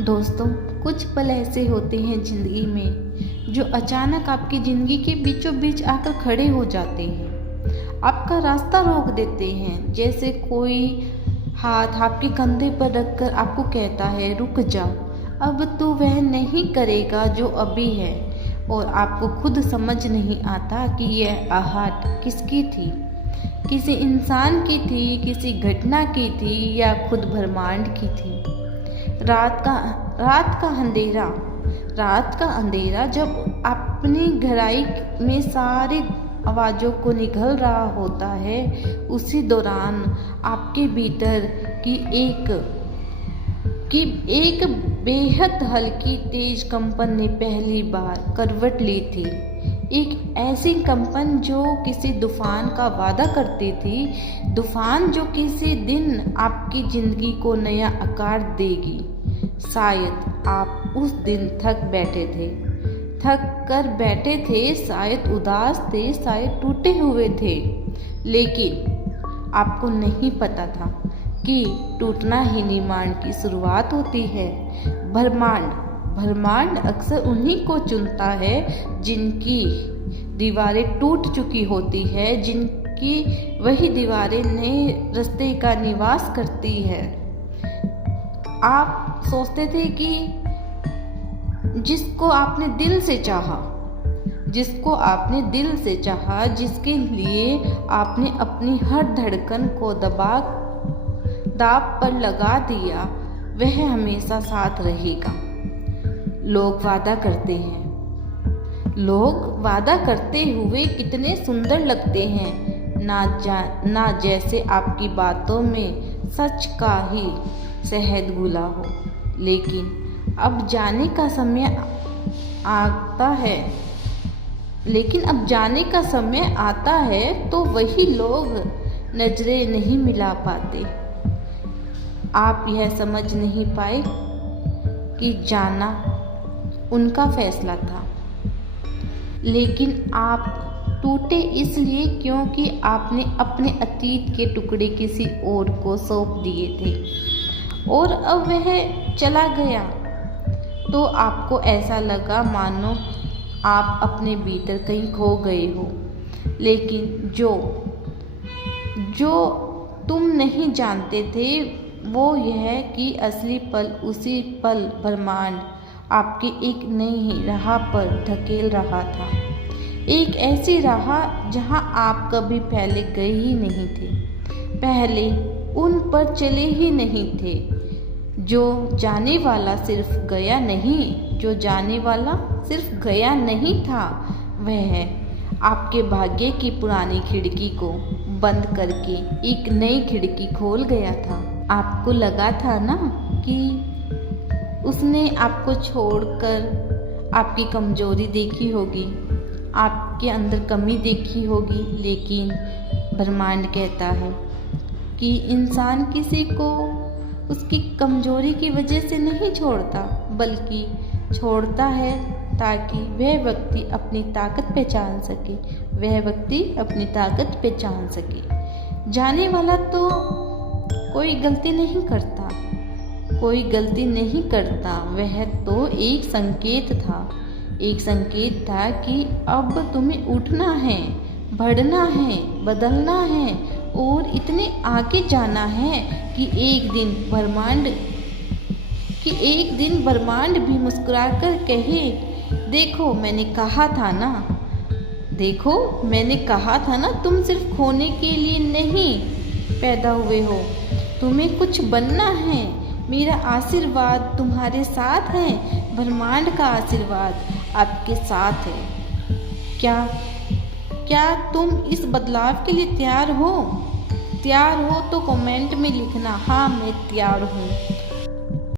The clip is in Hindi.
दोस्तों, कुछ पल ऐसे होते हैं ज़िंदगी में जो अचानक आपकी ज़िंदगी के बीचों बीच आकर खड़े हो जाते हैं, आपका रास्ता रोक देते हैं। जैसे कोई हाथ आपके कंधे पर रखकर आपको कहता है, रुक जा, अब तू वह नहीं करेगा जो अभी है। और आपको खुद समझ नहीं आता कि यह आहट किसकी थी, किसी इंसान की थी, किसी घटना की थी या खुद ब्रह्मांड की थी। रात का अंधेरा जब अपनी गहराई में सारी आवाज़ों को निगल रहा होता है, उसी दौरान आपके भीतर की एक बेहद हल्की तेज कंपन ने पहली बार करवट ली थी। एक ऐसी कंपन जो किसी तूफान का वादा करती थी, तूफान जो किसी दिन आपकी ज़िंदगी को नया आकार देगी। शायद आप उस दिन थक कर बैठे थे, शायद उदास थे, शायद टूटे हुए थे, लेकिन आपको नहीं पता था कि टूटना ही निर्माण की शुरुआत होती है। ब्रह्मांड अक्सर उन्हीं को चुनता है जिनकी दीवारें टूट चुकी होती है, जिनकी वही दीवारें नए रास्ते का निवास करती है। आप सोचते थे कि जिसको आपने दिल से चाहा, जिसके लिए आपने अपनी हर धड़कन को दाब पर लगा दिया, वह हमेशा साथ रहेगा। लोग वादा करते हुए कितने सुंदर लगते हैं, ना जैसे आपकी बातों में सच का ही शहद घुला हो। लेकिन अब जाने का समय आता है तो वही लोग नजरें नहीं मिला पाते। आप यह समझ नहीं पाए कि जाना उनका फैसला था, लेकिन आप टूटे इसलिए क्योंकि आपने अपने अतीत के टुकड़े किसी और को सौंप दिए थे, और अब वह चला गया तो आपको ऐसा लगा मानो आप अपने भीतर कहीं खो गए हो। लेकिन जो तुम नहीं जानते थे वो यह कि असली पल उसी पल ब्रह्मांड आपके एक नई राह पर धकेल रहा था। एक ऐसी राह जहां आप कभी पहले गए ही नहीं थे, पहले उन पर चले ही नहीं थे। जो जाने वाला सिर्फ गया नहीं था, वह आपके भाग्य की पुरानी खिड़की को बंद करके एक नई खिड़की खोल गया था। आपको लगा था ना कि उसने आपको छोड़कर आपकी कमजोरी देखी होगी, आपके अंदर कमी देखी होगी, लेकिन ब्रह्मांड कहता है कि इंसान किसी को उसकी कमजोरी की वजह से नहीं छोड़ता, बल्कि छोड़ता है ताकि वह व्यक्ति अपनी ताकत पहचान सके। जाने वाला तो कोई गलती नहीं करता, वह तो एक संकेत था कि अब तुम्हें उठना है, बढ़ना है, बदलना है और इतने आगे जाना है कि एक दिन ब्रह्मांड भी मुस्कुराकर कहे, देखो मैंने कहा था ना, तुम सिर्फ खोने के लिए नहीं पैदा हुए हो, तुम्हें कुछ बनना है। मेरा आशीर्वाद तुम्हारे साथ है, ब्रह्मांड का आशीर्वाद आपके साथ है। क्या तुम इस बदलाव के लिए तैयार हो तो कमेंट में लिखना, हाँ मैं तैयार हूँ।